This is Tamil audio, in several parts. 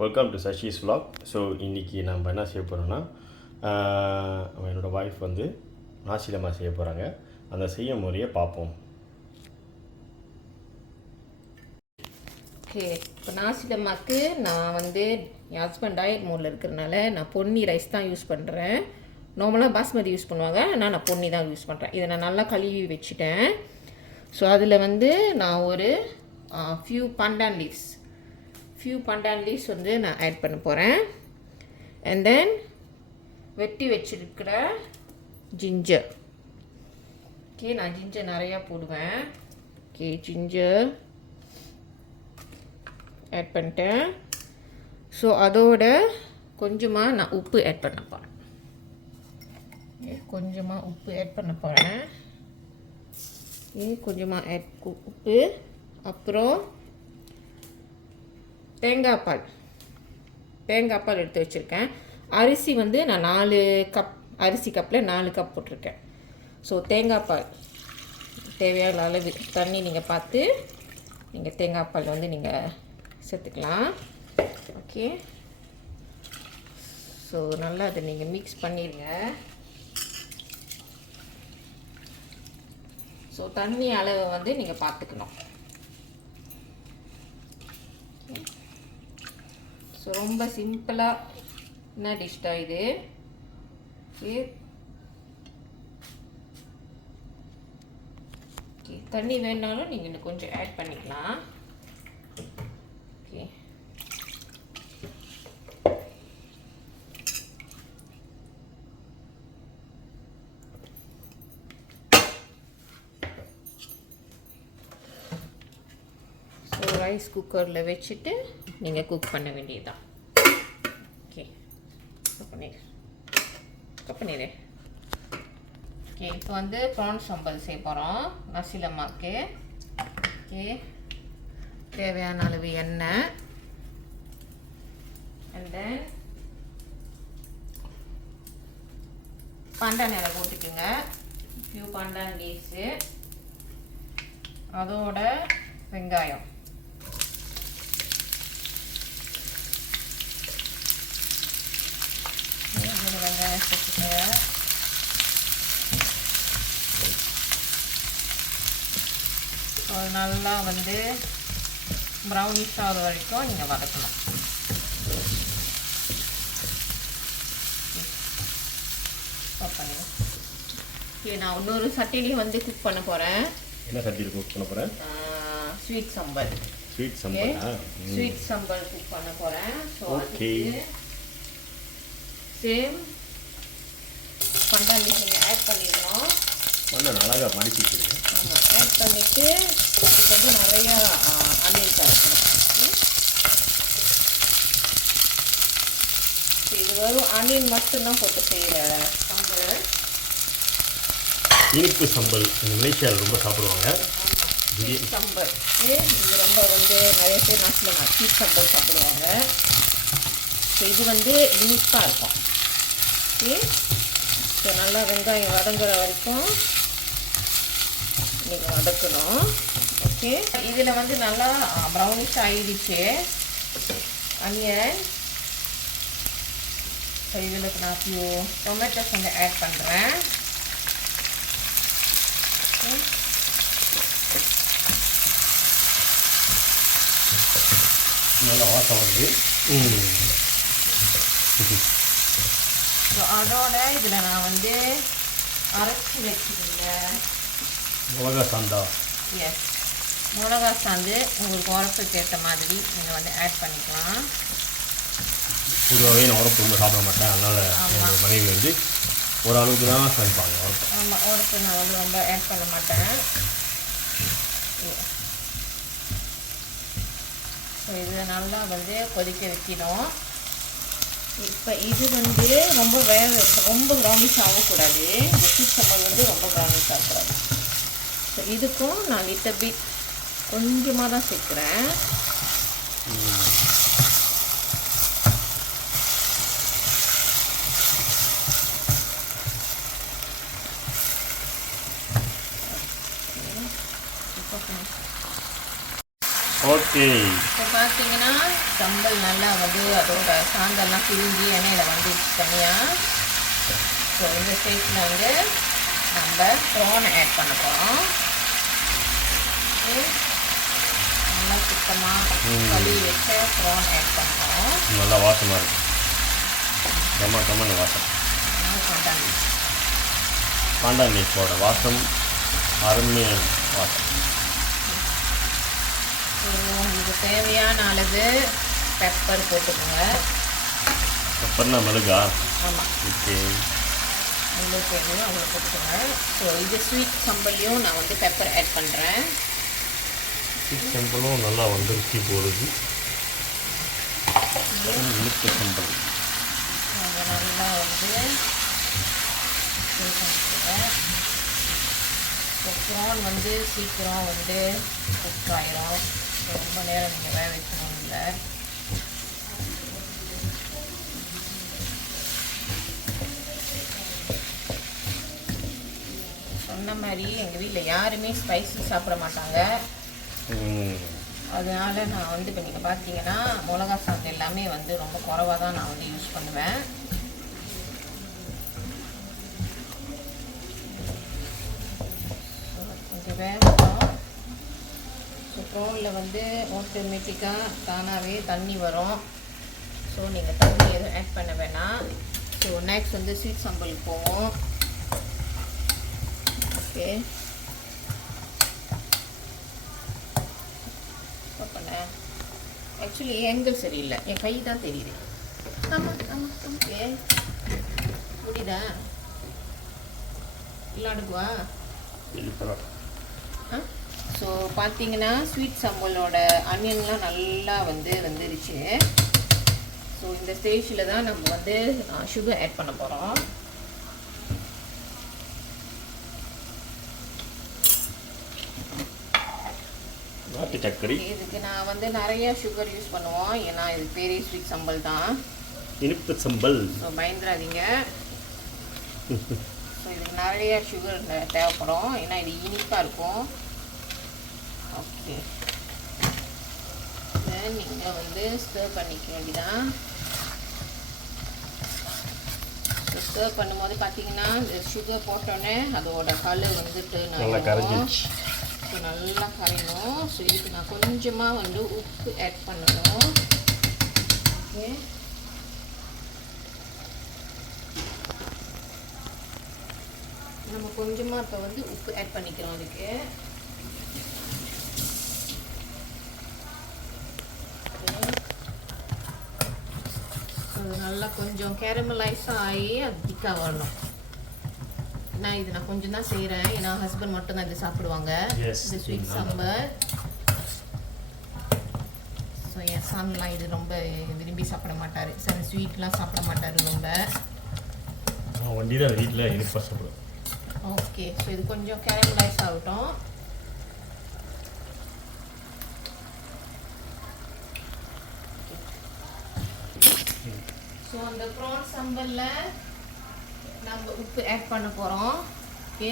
Welcome to Sashi's vlog. So இன்றைக்கி நம்ம என்ன செய்ய போகிறோன்னா, என்னோடய ஒய்ஃப் வந்து நாசி லெமாக் செய்ய போகிறாங்க. அந்த செய்ய முறையை பார்ப்போம். ஓகே, இப்போ நாசி லெமாக்கு நான் வந்து என் ஹஸ்பண்ட் டயட் மோடில் இருக்கிறனால நான் பொன்னி ரைஸ் தான் யூஸ் பண்ணுறேன். நார்மலாக பாஸ்மதி யூஸ் பண்ணுவாங்க, ஆனால் நான் பொன்னி தான் யூஸ் பண்ணுறேன். இதை நான் நல்லா கழுவி வச்சுட்டேன். ஸோ அதில் வந்து நான் ஒரு ஃபியூ பண்டான் லீவ்ஸ் வந்து நான் ஆட் பண்ண போகிறேன். அண்ட் தென் வெட்டி வச்சிருக்கிற ஜிஞ்சர். ஓகே, நான் ஜிஞ்சர் நிறையா போடுவேன். ஓகே, ஜிஞ்சர் ஆட் பண்ணிட்டேன். ஸோ அதோட கொஞ்சமாக நான் உப்பு ஆட் பண்ண போகிறேன். கொஞ்சமாக உப்பு ஆட் பண்ண போகிறேன். கொஞ்சமாக உப்பு, அப்புறம் தேங்காய் பால் எடுத்து வச்சுருக்கேன். அரிசி வந்து நான் 4 கப், அரிசி கப்பில் 4 கப் போட்டிருக்கேன். ஸோ தேங்காய் பால் தேவையான அளவு தண்ணி நீங்கள் பார்த்து நீங்கள் தேங்காய் பால் வந்து நீங்கள் சேர்த்துக்கலாம். ஓகே, ஸோ நல்லா அதை நீங்கள் மிக்ஸ் பண்ணிடுங்க. ஸோ தண்ணி அளவை வந்து நீங்கள் பார்த்துக்கணும். ஸோ ரொம்ப சிம்பிளான டிஷ் தான் இது. ஓகே, தண்ணி வேணாலும் நீங்கள் இன்னும் கொஞ்சம் ஆட் பண்ணிக்கலாம். ஓகே, ஸோ ரைஸ் குக்கரில் வச்சுட்டு நீங்கள் குக் பண்ண வேண்டியதுதான். ஓகே, கட் பண்ணிடு. ஓகே, இப்போ வந்து ப்ரான் சம்பல் செய்ய போகிறோம் நாசி லெமாக்கு. ஓகே, தேவையான அளவு எண்ணெய், அண்ட் தென் பண்டான் இலை போட்டுக்குங்க. ஃபியூ பண்டான் லீவ்ஸு, அதோட வெங்காயம். வெங்காயம் சேர்த்துக்கிறேன். நல்லா வந்து ப்ரௌனிஷ் ஆகிற வரைக்கும் நீங்கள் வதக்கணும். ஓகே, நான் இன்னொரு சட்டிலையும் வந்து குக் பண்ண போகிறேன். என்ன சட்டியில் குக் பண்ண போகிறேன்? ஸ்வீட் சம்பல் குக் பண்ண போகிறேன். ஸோ ஓகே, சேம் பண்டான் நீங்கள் ஆட் பண்ணிடணும். அழகாக மடிச்சு வச்சுருக்கேன். ஆமாம், ஆட் பண்ணிவிட்டு அதுக்கு வந்து நிறையா அணில் கலக்கணும். இது வெறும் அணில் மட்டும்தான் போட்டு செய்கிற சம்பல். இனிப்பு சம்பல் மலேசியாவில் ரொம்ப சாப்பிடுவாங்க. ஸ்வீட் சம்பல் இது ரொம்ப வந்து நிறைய பேர் நாட்டில் ஸ்வீட் சம்பல் சாப்பிடுவாங்க. ஸோ இது வந்து இனிப்பாக இருக்கும். ஓகே, ஸோ நல்லா வெங்காயம் வதங்குற வரைக்கும் நீங்கள் வதக்கணும். ஓகே, இதில் வந்து நல்லா ப்ரௌனிஷ் ஆகிடுச்சு அனியன். ஸோ இதில் நான் ஃபியூ டொமேட்டோஸ் வந்து ஆட் பண்ணுறேன். நல்லா வாசம் வருது. ஸோ அதோட இதில் நான் வந்து அரைச்சி வச்சுருந்தேன் மிளகா சாந்தா. எஸ், மிளகா சாந்து உங்களுக்கு உரப்புக்கு ஏற்ற மாதிரி நீங்கள் வந்து ஆட் பண்ணிக்கலாம். பொதுவாகவே நான் உரப்பு ரொம்ப சாப்பிட மாட்டேன், அதனால் என்னோடய மனைவி வந்து ஒரு அளவுக்கு தான் சமைப்பாங்க உரப்பு. ஆமாம், உரப்பு நான் வந்து ரொம்ப ஆட் பண்ண மாட்டேன். ஸோ இது நல்லா வந்து கொதிக்க வைக்கணும். இப்போ இது வந்து ரொம்ப ரொம்ப ப்ரௌனிஷ் ஆகக்கூடாது. இந்த ஸ்வீட் சம்பல் வந்து ரொம்ப ப்ரௌனிஷ் ஆகக்கூடாது. ஸோ இதுக்கும் நான் லிட்டர் பிட் கொஞ்சமாக தான் சேர்க்குறேன். ஓகே, இப்போ பார்த்தீங்கன்னா சம்பல் நல்லா வந்து அதோட சாந்தெல்லாம் பிரிஞ்சு எண்ணெயில் வந்துடுச்சு தனியாக. ஸோ இந்த ஸ்டேஜில் வந்து நம்ம ப்ரான் ஆட் பண்ண போகிறோம். நல்லா சுத்தமாக கழுவி வச்ச ப்ரான் ஆட் பண்ணுறோம். நல்லா வாசமாக இருக்கும். கம்மன்னு வாசம். காண்டான் லீஃபோட வாசம் அருமையான வாசம். ஸோ உங்களுக்கு தேவையான அளவு பெப்பர் போட்டுக்கோங்க. பெப்பர்னா மிளகா? ஆமாம். ஓகே. உங்களுக்கு வேணும் அவ்வளோ போட்டுக்கோங்க. ஸோ இது ஸ்வீட் சம்பல்லையும் நான் வந்து பெப்பர் ஆட் பண்ணுறேன். ஸ்வீட் சம்பளும் நல்லா வந்துருச்சு போடுது. இனிப்பு சம்பல் அதை நல்லா வந்து ஸோ ப்ரான் வந்து சீக்கிரம் வந்து குக் ஆயிரும். ரொம்ப நேரம் நீங்கள் வேக வைக்கணும் இல்லை. சொன்ன மாதிரி எங்கள் வீட்டில் யாருமே ஸ்பைசி சாப்பிட மாட்டாங்க. அதனால் நான் வந்து இப்போ நீங்கள் பார்த்தீங்கன்னா மிளகா சாதம் எல்லாமே வந்து ரொம்ப குறைவாக தான் நான் வந்து யூஸ் பண்ணுவேன். கொஞ்சம் வேகட்டும். ஸோ ப்ரானில் வந்து ஆட்டோமேட்டிக்காக தானாகவே தண்ணி வரும். ஸோ நீங்கள் தண்ணி எதுவும் ஆட் பண்ண வேணாம். ஸோ நெக்ஸ்ட் வந்து ஸ்வீட் சம்பலுக்கு போவோம். ஓகே, பண்ணேன். ஆக்சுவலி ஆங்கிள் சரியில்லை, என் கை தான் தெரியுது. ஆமாம் ஆமாம். ஓகே, முடியுதா? இல்லாடுக்குவா? ஸோ பார்த்தீங்கன்னா ஸ்வீட் சம்பலோட அனியன்லாம் நல்லா வந்து வந்துருச்சு. ஸோ இந்த ஸ்டேஜில் தான் நம்ம வந்து சுகர் ஆட் பண்ண போகிறோம். நாட்டு சர்க்கரை. இதுக்கு நான் வந்து நிறைய சுகர் யூஸ் பண்ணுவோம். ஏன்னா இது பேரே ஸ்வீட் சம்பல் தான், இனிப்பு சம்பல். ஸோ பயந்துடாதீங்க. ஸோ இதுக்கு நிறைய சுகர் தேவைப்படும், ஏன்னா இது இனிப்பாக இருக்கும். ஓகே, நீங்கள் வந்து ஸ்டர் பண்ணிக்க வேண்டியதான். ஸோ ஸ்டர் பண்ணும்போது பார்த்தீங்கன்னா இந்த சுகர் போட்டோன்னே அதோட கலர் வந்து டர்ன் ஆகும். ஸோ நல்லா கரையணும். ஸோ இதுக்கு நான் கொஞ்சமாக வந்து உப்பு ஆட் பண்ணணும். ஓகே, நம்ம கொஞ்சமாக இப்போ வந்து உப்பு ஆட் பண்ணிக்கிறோம் அதுக்கு. அது நல்லா கொஞ்சம் கேரமலைஸாக ஆகி அது திக்காக வரணும். நான் கொஞ்சம் தான் செய்கிறேன், ஏன்னா ஹஸ்பண்ட் மட்டும் தான் இது சாப்பிடுவாங்க. இந்த ஸ்வீட் சாம்பார். ஸோ என் சன்லாம் இது ரொம்ப விரும்பி சாப்பிட மாட்டார். சன் ஸ்வீட்லாம் சாப்பிட மாட்டார் ரொம்ப. வண்டி தான் வீட்டில் இனிப்பாக சாப்பிடுவேன். ஓகே, ஸோ இது கொஞ்சம் கேரமலைஸ் ஆகட்டும். ஸோ அந்த ப்ரான் சம்பலில் நம்ம உப்பு ஆட் பண்ண போகிறோம். ஓகே,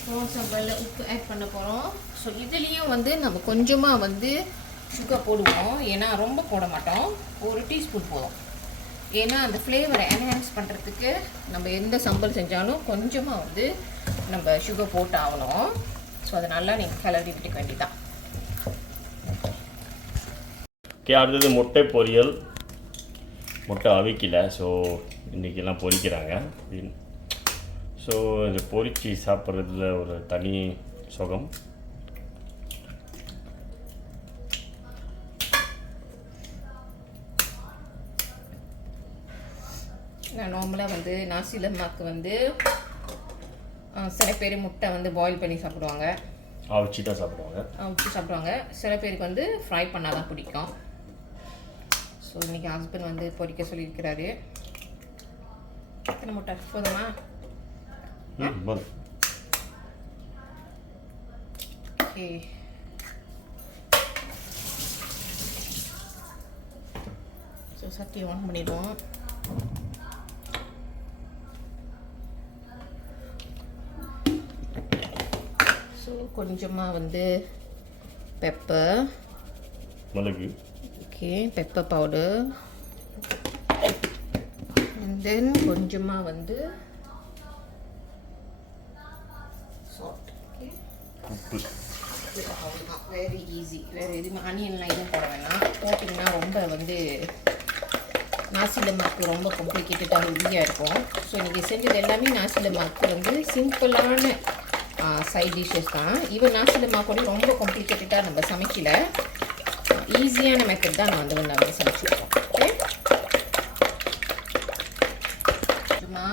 ப்ரான் சம்பலில் உப்பு ஆட் பண்ண போகிறோம். ஸோ இதுலேயும் வந்து நம்ம கொஞ்சமாக வந்து சுகர் போடுவோம், ஏன்னா ரொம்ப போட மாட்டோம், ஒரு டீஸ்பூன் போதும். ஏன்னா அந்த ஃப்ளேவரை என்ஹான்ஸ் பண்ணுறதுக்கு நம்ம எந்த சம்பல் செஞ்சாலும் கொஞ்சமாக வந்து நம்ம சுகர் போட்டு ஆகணும். ஸோ அதை நல்லா நீங்கள் கிளறி விட்டுக்க வேண்டியதான். ஓகே, அடுத்தது முட்டை பொரியல். முட்டை அவிக்கல, ஸோ இன்றைக்கெல்லாம் பொரிக்கிறாங்க. ஸோ இது பொரிச்சு சாப்பிட்றதுல ஒரு தனி சுகம். நான் நார்மலாக வந்து நாசி லெமாக்கு வந்து சில பேர் முட்டை வந்து பாயில் பண்ணி சாப்பிடுவாங்க, அவிச்சு தான் சாப்பிடுவாங்க. அவிச்சு சாப்பிடுவாங்க. சில பேருக்கு வந்து ஃப்ரை பண்ணால் தான் பிடிக்கும். ஸோ இன்றைக்கி ஹஸ்பண்ட் வந்து பொரிக்க சொல்லியிருக்கிறாரு. எத்தனை முட்டை போதுமா? ஓகே, ஸோ சட்டியை ஆன் பண்ணிடுவோம். ஸோ கொஞ்சமாக வந்து பெப்பர், மிளகு. Okay, pepper powder. And then கொஞ்சமாக வந்து சால்ட். ஓகே, உப்பு. அவ்வளோதான். Very easy. வேறு எதுவுமே ஆனியன்லாம் எதுவும் போட வேணாம். போட்டிங்கன்னா ரொம்ப வந்து நாசி லெமாக்கு ரொம்ப காம்ப்ளிகேட்டடாக ஹெவியாக இருக்கும். ஸோ நீங்கள் செஞ்சது எல்லாமே நாசி லெமாக்கு வந்து சிம்பிளான சைட் டிஷ்ஷஸ் தான். ஈவன் நாசி லெமாக்கோட ரொம்ப காம்ப்ளிகேட்டடாக நம்ம சமைக்கல. ஈஸியான மெத்தட் தான் நான் வந்து நம்ம சமைச்சிருக்கோம். ஓகே, சும்மா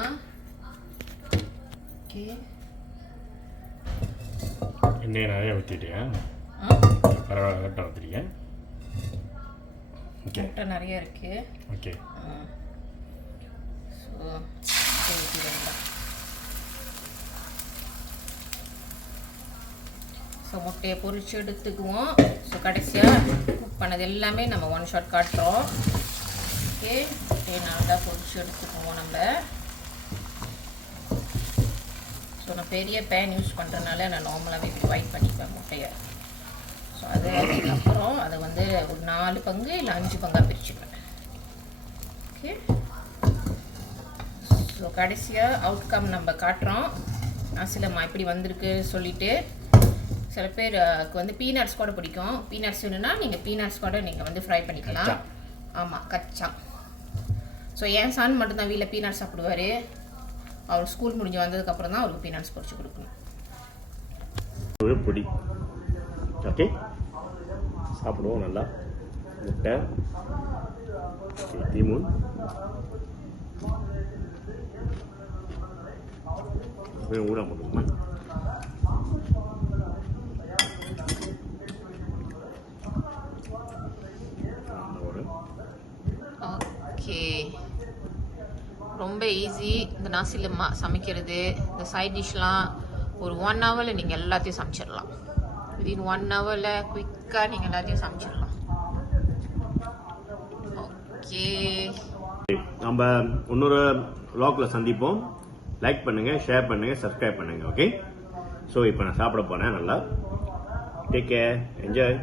ஓகே எண்ணெயை நிறைய ஊற்றிட்டேன். பரவாயில்ல, கரெக்டாக ஊற்றிருக்கேன். ஓகே, முட்டை நிறைய இருக்குது. ஓகே. ஸோ ஸோ முட்டையை பொரிச்சு எடுத்துக்குவோம். ஸோ கடைசியாக குக் பண்ணது எல்லாமே நம்ம ஒன் ஷாட் காட்டுறோம். ஓகே, முட்டையை நல்லா பொரிச்சு எடுத்துக்குவோம் நம்ம. ஸோ நான் பெரிய பேன் யூஸ் பண்ணுறதுனால நான் நார்மலாகவே ஃப்ரை பண்ணிப்பேன் முட்டையை. ஸோ அது அதுக்கப்புறம் அதை வந்து ஒரு 4 பங்கு இல்லை 5 பங்காக பிரிச்சுப்பேன். ஓகே, ஸோ கடைசியாக அவுட்கம் நம்ம காட்டுறோம். நாசிலமா இப்படி வந்திருக்கு சொல்லிவிட்டு சில பேருக்கு வந்து பீனட்ஸ் கூட பிடிக்கும். பீனட்ஸ் வேணுன்னா நீங்கள் பீனட்ஸ் கூட நீங்கள் வந்து ஃப்ரை பண்ணிக்கலாம். ஆமாம், கச்சா. ஸோ என் சன் மட்டும்தான் வீட்டில் பீனட்ஸ் சாப்பிடுவார். அவர் ஸ்கூல் முடிஞ்சு வந்ததுக்கப்புறம் தான் அவருக்கு பீனட்ஸ் பொரிச்சு கொடுக்கணும். ஒரு பொடி. ஓகே, சாப்பிடுவோம் நல்லா. முட்டை, லெமன், ஊற போட்டுமா. ஓகே, ரொம்ப ஈஸி இந்த நாசி லெமா சமைக்கிறது. இந்த சைட் டிஷ்லாம் ஒரு 1 ஹவரில் நீங்கள் எல்லாத்தையும் சமைச்சிடலாம். வித்தின் 1 ஹவரில் குயிக்காக நீங்கள் எல்லாத்தையும் சமைச்சிடலாம். ஓகே, நம்ம இன்னொரு vlogல சந்திப்போம். லைக் பண்ணுங்கள், ஷேர் பண்ணுங்கள், சப்ஸ்கிரைப் பண்ணுங்கள். ஓகே, ஸோ இப்போ நான் சாப்பிட போனேன். நல்லா டேக் கேர், என்ஜாய்.